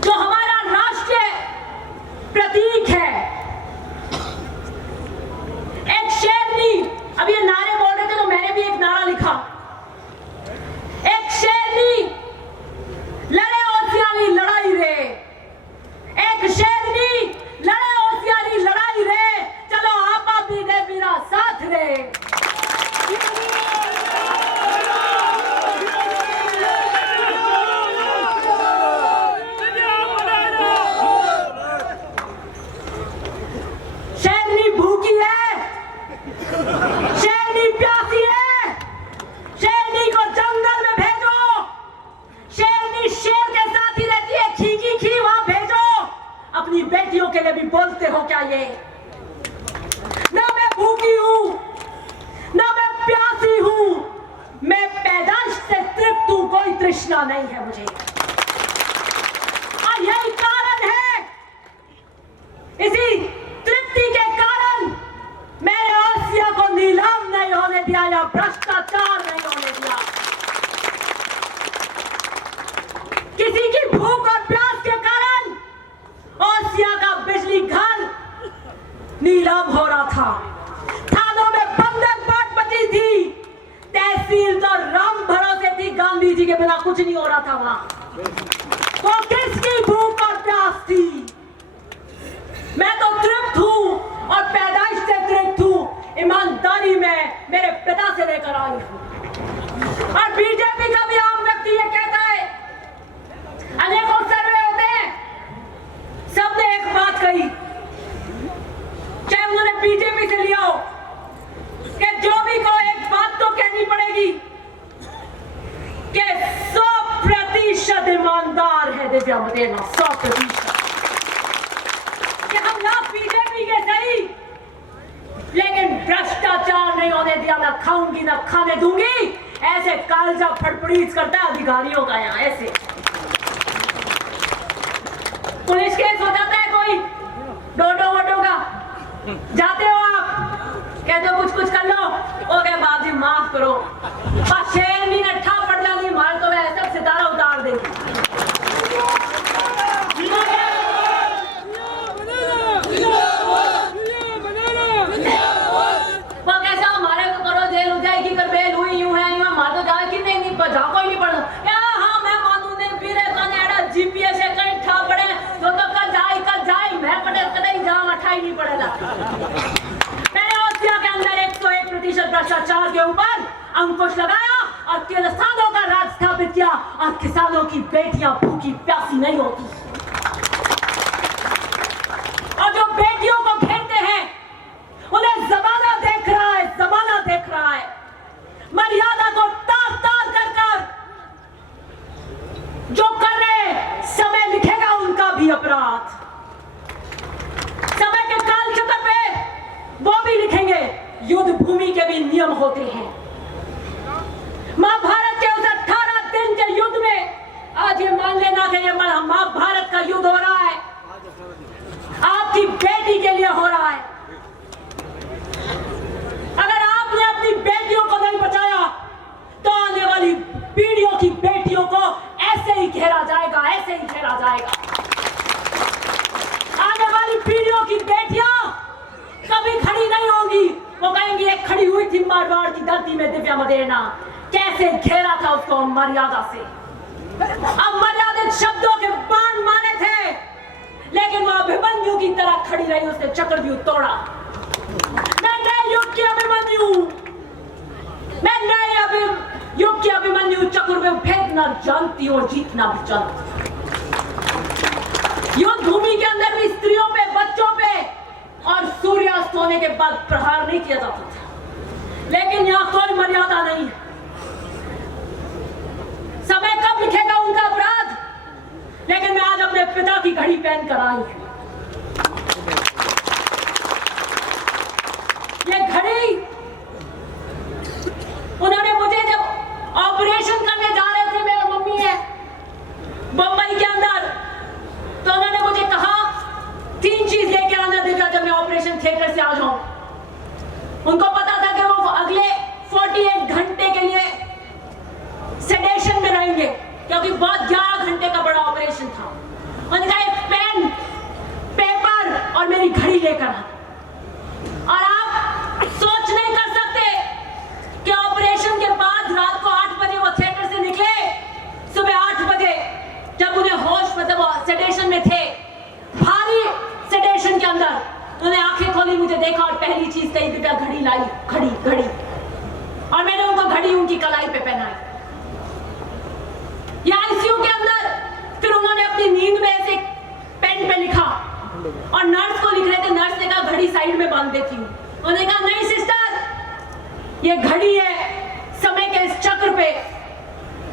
जो हमारा राष्ट्रीय प्रतीक है, एक शेरनी, अब ये नारे बोल रहे थे तो मैंने भी एक नारा लिखा, एक शेरनी लड़े होशियारी लड़ाई रे, एक शेरनी लड़े होशियारी लड़ाई रे, चलो आपा भी दे मेरा साथ रे। शेरनी भूखी है, शेरनी प्यासी है, शेरनी को जंगल में भेजो। शेरनी शेर के साथ ही रहती है, खींची खी वहां भेजो। अपनी बेटियों के लिए भी बोलते हो क्या ये? ना मैं भूखी हूं, ना मैं प्यासी हूं, मैं पैदाइश से तृप्त हूं, कोई तृष्णा नहीं है मुझे। और यही कारण है, इसी तृप्ति के कारण मैंने ओसिया को नीलाम नहीं होने दिया या भ्रष्टाचार नहीं होने दिया। किसी की भूख और प्यास के कारण ओसिया का बिजली घर नीलाम हो रहा था, थानों में बंधक बाट बची थी, तहसील तो राम भरोसे थी, गांधी जी के बिना कुछ नहीं हो रहा था वहां। तो किसकी भूख और प्यास थी? मैं तो तृप्त हूं और पैदाइश से तृप्त हूं, ईमानदारी में मेरे पिता से लेकर आई हूं। और बीजेपी का भी आम व्यक्ति ये कहता है, अनेकों सर्वे होते हैं, सबने एक बात कही, चाहे उन्होंने बीजेपी से लिया हो, कि जो भी को एक बात तो कहनी पड़ेगी कि 100% ईमानदार है दिव्या मदेना, 100%। कि हम ना बीजेपी के सही, लेकिन भ्रष्टाचार नहीं होने दिया, ना खाऊंगी ना खाने दूंगी। ऐसे कालजा फड़फड़ीज करता है अधिकारियों का यहाँ ऐसे। पुलिस केस हो जाता है कोई डोडो वोडो का, जाते हो आप, कहते हो कुछ कुछ कर लो, ओके बाबजी माफ करो, बस शेरनी ने ठा पड़ जाती, मार तो वह सब सितारा उतार देगी। वो कैसा हमारे को करो, जेल हो जाएगी, कर बेल हुई यूं है, यूं है, मार तो जाए कि नहीं जा कोई नहीं पड़ा। हाँ मैं मानू ने पीरे कनेडा जीपीएस से कहीं ठा पड़े तो कल जाए मैं पड़े कदई जा अठा ही नहीं पड़ेगा। मैंने ओसिया के अंदर 101% भ्रष्टाचार के ऊपर अंकुश लगाया और किसानों का राज स्थापित किया, और किसानों की बेटियां भूखी प्यासी नहीं होती। और जो बेटियों को घेरते हैं उन्हें जमाना देख रहा है, जमाना देख रहा है। मर्यादा को तार तार कर कर जो कर रहे, समय लिखेगा उनका भी अपराध। समय के काल चक्र पे वो भी लिखेंगे, युद्ध भूमि के भी नियम होते हैं। महाभारत के उस को ऐसे ही घेरा जाएगा, ऐसे ही घेरा जाएगा। आने वाली पीढ़ियों की बेटियां कभी खड़ी नहीं होंगी, वो कहेंगी एक खड़ी हुई थी मारवाड़ की धरती में दिव्या मदेरणा, कैसे घेरा था उसको मर्यादा से। अब मर्यादित शब्दों के बाण मारे थे, लेकिन वो अभिमन्यु की तरह खड़ी रही, उसने चक्रव्यूह तोड़ा। मैं नए युग की अभिमन्यु, मैं नए युग की अभिमन्यु चक्रव्यूह फेंकना जानती हूँ, जीतना भी जानती हूँ। युद्ध भूमि के अंदर भी स्त्रियों पे, बच्चों पे और सूर्यास्त होने के बाद प्रहार नहीं किया जाता था, लेकिन यहाँ कोई मर्यादा नहीं है। समय कब लिखेगा उनका अपराध, लेकिन मैं आज अपने पिता की घड़ी पहन कर आई हूं। ये घड़ी उन्होंने मुझे जब ऑपरेशन करने जा रहे थे, मेरे मम्मी है बंबई के अंदर, तो उन्होंने मुझे कहा 3 चीज लेके आना दिव्या जब मैं ऑपरेशन थिएटर से आ जाऊं। उनको पता था कि वो अगले 48 घंटे के लिए सेडेशन में रहेंगे, क्योंकि बहुत 11 घंटे का बड़ा ऑपरेशन था। उन्होंने कहा एक पेन, पेपर और मेरी घड़ी लेकर आ। और आप सोच नहीं कर सकते कि ऑपरेशन के बाद रात को 8 बजे वो थिएटर से निकले, सुबह 8 बजे जब उन्हें होश, मतलब सेडेशन में थे, भारी सेडेशन के अंदर, उन्होंने आंखें खोली, मुझे देखा और पहली चीज कही दिव्या घड़ी लाई, घड़ी घड़ी। और मैंने उनको घड़ी उनकी कलाई पे पहनाई। या आईसीयू के अंदर फिर उन्होंने अपनी नींद में ऐसे पेन पे लिखा और नर्स को लिख रहे थे, नर्स ने कहा घड़ी साइड में बांध देती हूँ। उन्होंने कहा नहीं सिस्टर, ये घड़ी है समय के इस चक्र पे,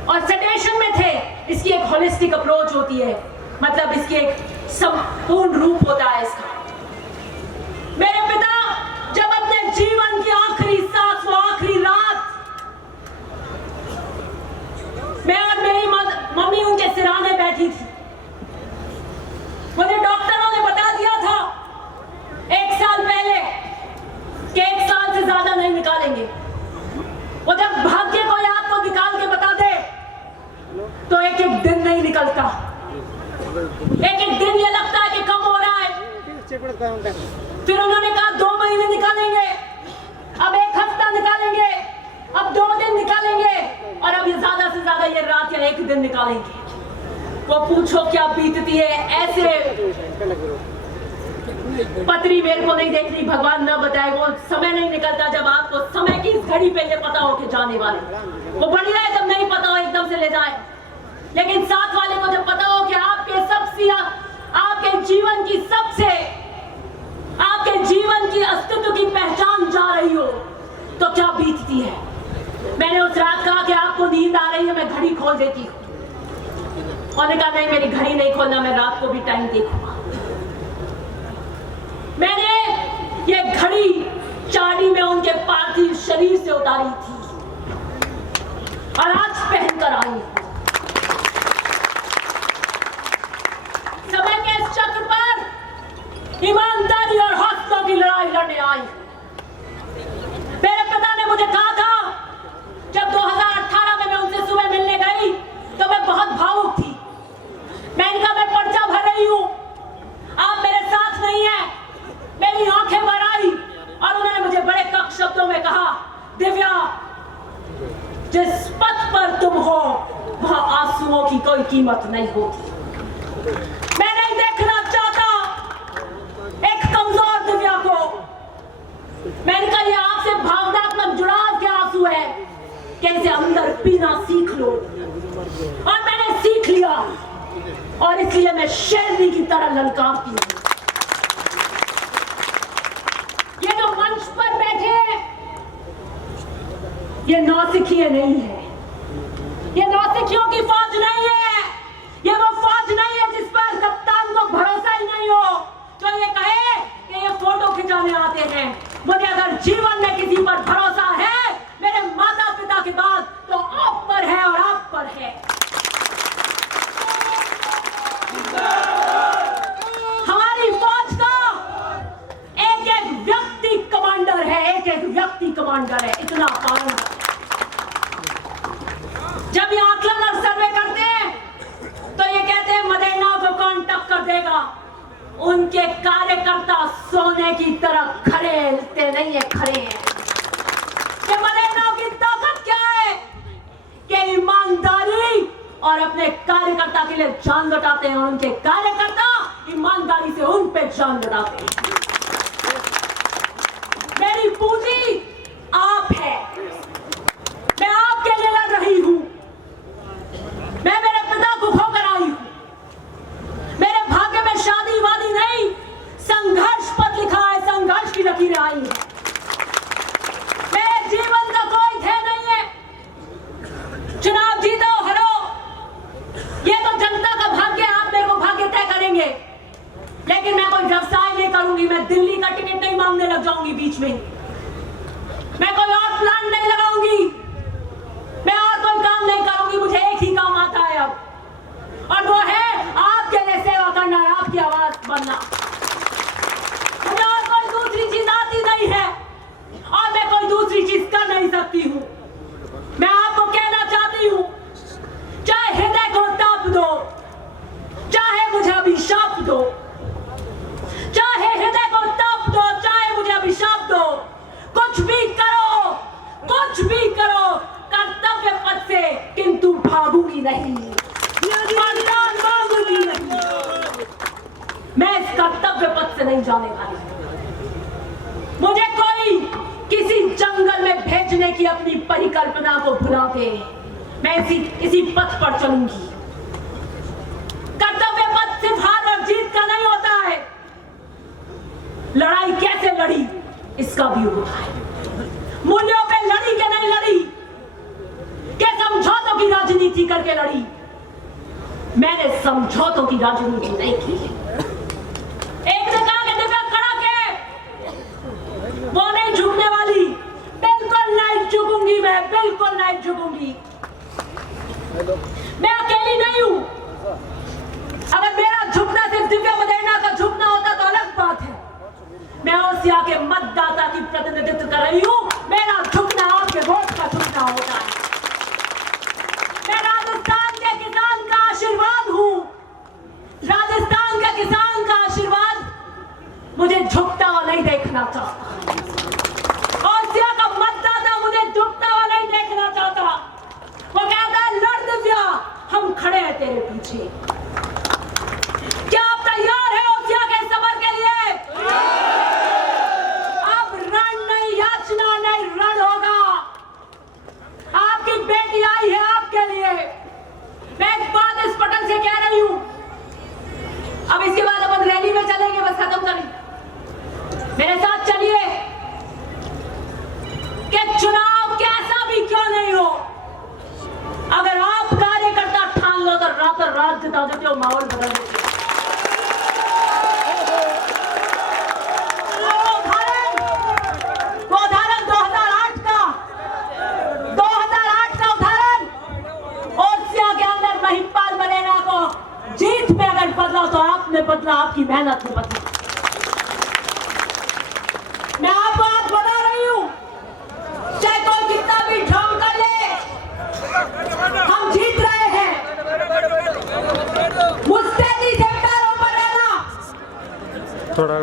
और सेडेशन में थे, इसकी एक होलिस्टिक अप्रोच होती है, मतलब इसकी एक संपूर्ण रूप होता है इसका। मेरे पिता जब अपने जीवन की आखिरी सांस, वो आखिरी रात, मैं और मेरी मम्मी उनके सिरहाने बैठी थी। मुझे डॉक्टरों ने बता दिया था 1 साल पहले कि 1 साल से ज्यादा नहीं निकालेंगे। वो जब भाग्य कोई आपको निकाल के बता दे तो एक एक दिन नहीं निकलता, एक एक दिन ये लगता है कि कम हो रहा है। फिर उन्होंने कहा 2 महीने निकालेंगे, अब 1 हफ्ता निकालेंगे, अब 2 दिन निकालेंगे, और अब ये ज्यादा से ज्यादा ये रात या 1 दिन निकालेंगे। वो पूछो क्या बीतती है, ऐसे पत्री मेरे को नहीं देख रही, भगवान न बताए। वो समय नहीं निकलता जब आपको समय की इस घड़ी पे ये पता हो कि जाने वाले। वो बढ़िया है जब नहीं पता हो एकदम से ले जाए, लेकिन साथ वाले को जब पता हो कि आपके सबसे, आपके जीवन की सबसे, आपके जीवन की अस्तित्व की पहचान जा रही हो, तो क्या बीतती है। मैंने उस रात कहा कि आपको नींद आ रही है, मैं घड़ी खोल देती हूँ। उन्होंने कहा नहीं, मेरी घड़ी नहीं खोलना, मैं रात को भी टाइम देखूंगा। मैंने ये घड़ी चांदी में उनके पार्थिव शरीर से उतारी थी और आज पहनकर आई हूं। समय के इस चक्र पर ईमानदारी और हौसलों की लड़ाई लड़ने आई। मेरे पिता ने मुझे कहा था, जब 2018 में मैं उनसे सुबह मिलने गई तो मैं बहुत भावुक थी। मैंने कहा मैं पर्चा भर रही हूं, आप मेरे साथ नहीं हैं। मेरी आंखें भर आई और उन्होंने मुझे बड़े कड़क शब्दों में कहा, दिव्या, जिस पथ पर तुम हो वहां आंसुओं की कोई कीमत नहीं होती। मैं नहीं देखना चाहता एक कमजोर दिव्या को। मैंने कहा ये आपसे भावनात्मक जुड़ाव के आंसू है, कैसे अंदर पीना सीख लो। और मैंने सीख लिया और इसलिए मैं शेरनी की तरह ललकारती हूं। ये जो मंच पर बैठे हैं ये नौसिखिए नहीं है, ये नौसिखियों की फौज नहीं है, ये वो फौज नहीं है जिस पर कप्तान को भरोसा ही नहीं हो, जो ये कहे कि ये फोटो खिंचाने आते हैं। मुझे अगर जीवन में किसी पर भरोसा है मेरे माता पिता के बाद तो आप पर है और आप पर है। हमारी फौज का एक एक व्यक्ति कमांडर है, एक एक व्यक्ति कमांडर है, इतना पालन। कार्यकर्ता सोने की तरह खड़े नहीं है, खड़े हैं। कि मलेरिया की ताकत क्या है कि ईमानदारी और अपने कार्यकर्ता के लिए जान लौटाते हैं, और उनके कार्यकर्ता ईमानदारी से उन पे जान लौटाते हैं। मेरी पूंजी आप है, मैं आपके लिए लड़ रही हूं। मैं मेरे पिता को खोकर आई हूं। मेरे भाग्य में शादी वादी नहीं, संघर्ष पद लिखा है, संघर्ष की लकीरें आई हैं। मेरे जीवन का कोई ध्येय नहीं है चुनाव जीतो हरो, ये तो जनता का भाग्य है, आप मेरे को भाग्य तय करेंगे। लेकिन मैं कोई व्यवसाय नहीं करूंगी, मैं दिल्ली का टिकट नहीं मांगने लग जाऊंगी बीच में, मैं कोई और प्लान नहीं लगाऊंगी, मैं और कोई काम नहीं करूंगी। मुझे एक ही काम आता है अब, और वो है आपके लिए सेवा करना, आपकी आवाज बनना। मुझे और कोई दूसरी चीज आती नहीं है, और मैं कोई दूसरी चीज कर नहीं सकती हूं। मैं आपको कहना चाहती हूं, चाहे हृदय को ताप दो, चाहे मुझे अभिशाप दो, चाहे हृदय को ताप दो, चाहे मुझे अभिशाप दो, कुछ भी करो, कुछ भी करो, कर्तव्य पथ से, किंतु भागूंगी नहीं, वरदान मांगूंगी नहीं। मैं इस कर्तव्य पथ से नहीं जाने वाली। मुझे कोई किसी जंगल में भेजने की अपनी परिकल्पना को भुला के मैं इसी पथ पर चलूंगी। कर्तव्य पथ सिर्फ हार और जीत का नहीं होता है, लड़ाई कैसे लड़ी इसका भी होता है। मूल्यों पे लड़ी के नहीं लड़ी, के समझौतों की राजनीति करके लड़ी। मैंने समझौतों की राजनीति नहीं की। एक ने कहा कि दिव्या कड़क है, वो नहीं झुकने वाली, बिल्कुल नहीं झुकूंगी, मैं बिल्कुल नहीं झुकूंगी। मैं अकेली नहीं हूं। अगर मेरा झुकना सिर्फ दिव्या मदेरणा का झुकना होता तो अलग बात है। मैं ओसिया के मतदाता की प्रतिनिधित्व कर रही हूं, मेरा झुकना आपके वोट का झुकना होता है। मैं राजस्थान के किसान का आशीर्वाद हूं, राजस्थान के किसान का आशीर्वाद मुझे झुकता हुआ नहीं देखना चाहता। ओसिया का मतदाता मुझे झुकता हुआ नहीं देखना चाहता। वो कहता है लड़ दिव्या, हम खड़े हैं तेरे पीछे। क्या आप तैयार हैं ओसिया के समर के लिए? अब रण नहीं, याचना नहीं, रण होगा। आपकी बेटी आई है आपके लिए। मैं एक बात इस पटल से कह रही हूं, अब इसके बाद अपन रैली में चलेंगे, बस खत्म करें। मेरे साथ चलिए कि चुनाव कैसा भी क्यों नहीं हो, अगर आप कार्यकर्ता ठान लो तो रात जिता देते हो, माहौल बदल देते हो। वो उदाहरण 2008 का उदाहरण, ओसिया के अंदर महिपाल मलेरिया को जीत में अगर बदला तो आपने बदला, आपकी मेहनत ने बदला। मैं आपको आज बता रही हूं, चाहे कोई कितना भी ढोंग कर ले, हम जीत रहे हैं। मुस्तैदी से पैरों पर रहना। थोड़ा